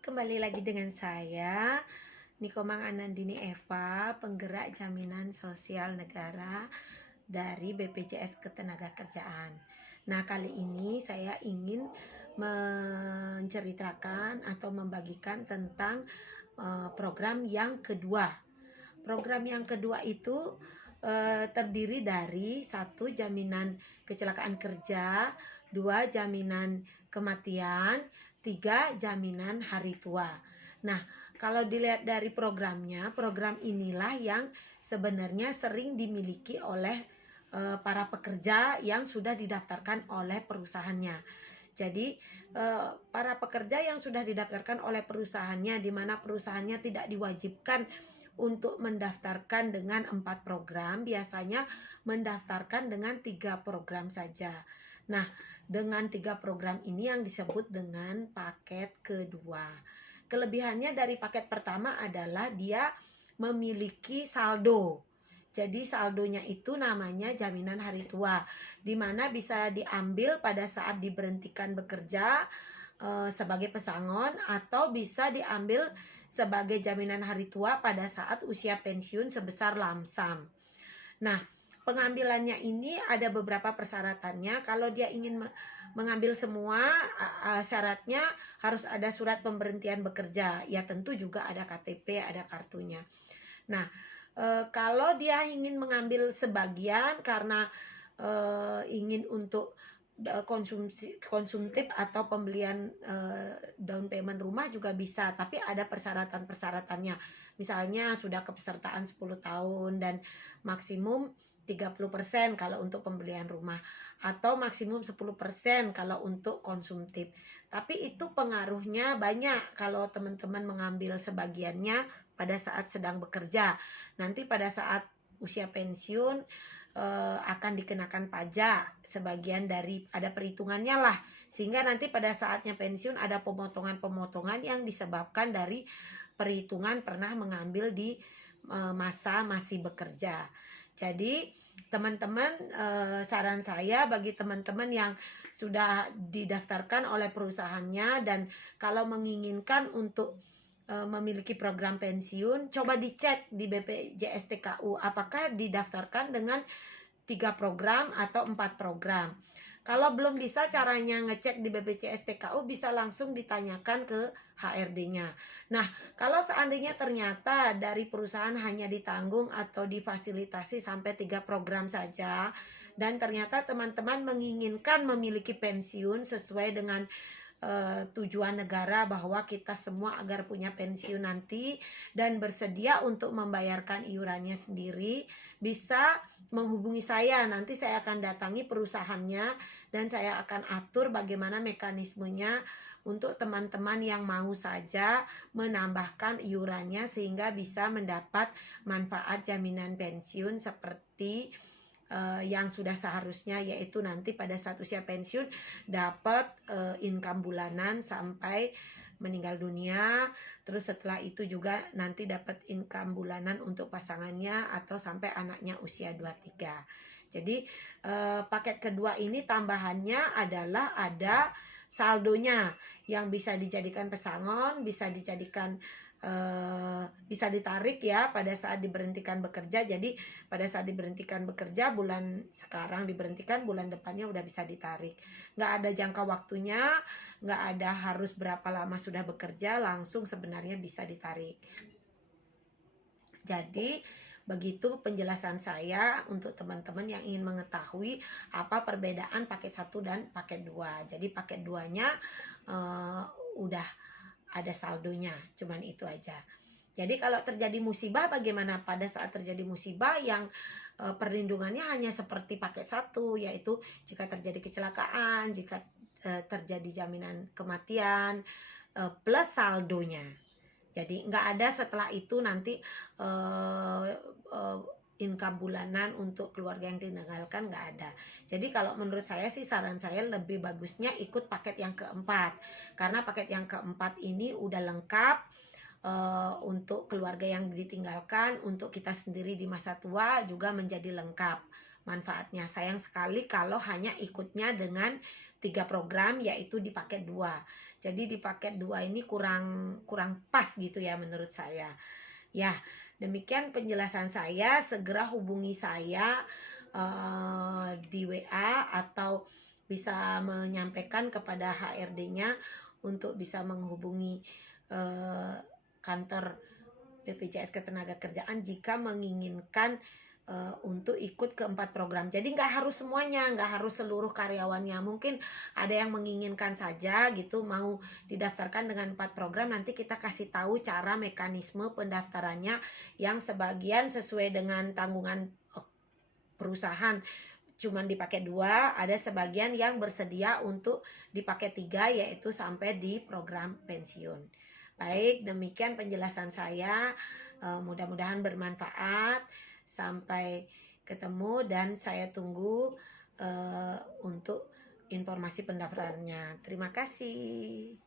Kembali lagi dengan saya, Nikomang Anandini Eva, penggerak jaminan sosial negara dari BPJS Ketenagakerjaan. Nah, kali ini saya ingin menceritakan atau membagikan tentang program yang kedua. Program yang kedua itu terdiri dari 1, jaminan kecelakaan kerja, 2, jaminan kematian, 3, jaminan hari tua. Nah, kalau dilihat dari programnya, program inilah yang sebenarnya sering dimiliki oleh para pekerja yang sudah didaftarkan oleh perusahaannya. Jadi para pekerja yang sudah didaftarkan oleh perusahaannya, di mana perusahaannya tidak diwajibkan untuk mendaftarkan dengan 4 program, biasanya mendaftarkan dengan 3 program saja. Nah, dengan 3 program ini yang disebut dengan paket kedua. Kelebihannya dari paket pertama adalah dia memiliki saldo. Jadi saldonya itu namanya jaminan hari tua, di mana bisa diambil pada saat diberhentikan bekerja sebagai pesangon, atau bisa diambil sebagai jaminan hari tua pada saat usia pensiun sebesar lamsam. Nah, pengambilannya ini ada beberapa persyaratannya. Kalau dia ingin mengambil semua, syaratnya harus ada surat pemberhentian bekerja. Ya tentu juga ada KTP, ada kartunya. Nah, kalau dia ingin mengambil sebagian karena ingin untuk konsumtif atau pembelian down payment rumah juga bisa, tapi ada persyaratan-persyaratannya. Misalnya sudah kepesertaan 10 tahun dan maksimum 30% kalau untuk pembelian rumah, atau maksimum 10% kalau untuk konsumtif. Tapi itu pengaruhnya banyak kalau teman-teman mengambil sebagiannya pada saat sedang bekerja. Nanti pada saat usia pensiun akan dikenakan pajak sebagian dari, ada perhitungannya lah, sehingga nanti pada saatnya pensiun ada pemotongan-pemotongan yang disebabkan dari perhitungan pernah mengambil di masa masih bekerja. Jadi teman-teman, saran saya bagi teman-teman yang sudah didaftarkan oleh perusahaannya dan kalau menginginkan untuk memiliki program pensiun, coba dicek di BPJS TKU apakah didaftarkan dengan 3 program atau 4 program. Kalau belum bisa caranya ngecek di BPJS TKU, bisa langsung ditanyakan ke HRD-nya. Nah, kalau seandainya ternyata dari perusahaan hanya ditanggung atau difasilitasi sampai 3 program saja, dan ternyata teman-teman menginginkan memiliki pensiun sesuai dengan tujuan negara bahwa kita semua agar punya pensiun nanti dan bersedia untuk membayarkan iurannya sendiri, bisa menghubungi saya. Nanti saya akan datangi perusahaannya dan saya akan atur bagaimana mekanismenya untuk teman-teman yang mau saja menambahkan iurannya sehingga bisa mendapat manfaat jaminan pensiun seperti yang sudah seharusnya, yaitu nanti pada saat usia pensiun dapat income bulanan sampai meninggal dunia. Terus setelah itu juga nanti dapat income bulanan untuk pasangannya atau sampai anaknya usia 23. Jadi paket kedua ini tambahannya adalah ada saldonya yang bisa dijadikan pesangon, bisa dijadikan bisa ditarik ya pada saat diberhentikan bekerja. Jadi pada saat diberhentikan bekerja, bulan sekarang diberhentikan, bulan depannya udah bisa ditarik. Nggak ada jangka waktunya, nggak ada harus berapa lama sudah bekerja, langsung sebenarnya bisa ditarik. Jadi begitu penjelasan saya untuk teman-teman yang ingin mengetahui apa perbedaan paket 1 dan paket 2. Jadi paket 2-nya udah ada saldonya, cuman itu aja. Jadi kalau terjadi musibah bagaimana? Pada saat terjadi musibah yang perlindungannya hanya seperti paket 1, yaitu jika terjadi kecelakaan, jika terjadi jaminan kematian plus saldonya. Jadi nggak ada setelah itu nanti income bulanan untuk keluarga yang ditinggalkan, nggak ada. Jadi kalau menurut saya sih, saran saya lebih bagusnya ikut paket yang keempat, karena paket yang keempat ini udah lengkap untuk keluarga yang ditinggalkan, untuk kita sendiri di masa tua juga menjadi lengkap manfaatnya. Sayang sekali kalau hanya ikutnya dengan 3 program, yaitu di paket 2. Jadi di paket 2 ini kurang pas gitu ya menurut saya. Ya, demikian penjelasan saya. Segera hubungi saya di WA atau bisa menyampaikan kepada HRD-nya untuk bisa menghubungi kantor BPJS Ketenagakerjaan jika menginginkan untuk ikut ke 4 program. Jadi nggak harus semuanya, nggak harus seluruh karyawannya. Mungkin ada yang menginginkan saja gitu, mau didaftarkan dengan 4 program. Nanti kita kasih tahu cara mekanisme pendaftarannya yang sebagian sesuai dengan tanggungan perusahaan cuman dipakai 2, ada sebagian yang bersedia untuk dipakai 3, yaitu sampai di program pensiun. Baik, demikian penjelasan saya. Mudah-mudahan bermanfaat. Sampai ketemu dan saya tunggu untuk informasi pendaftarannya. Terima kasih.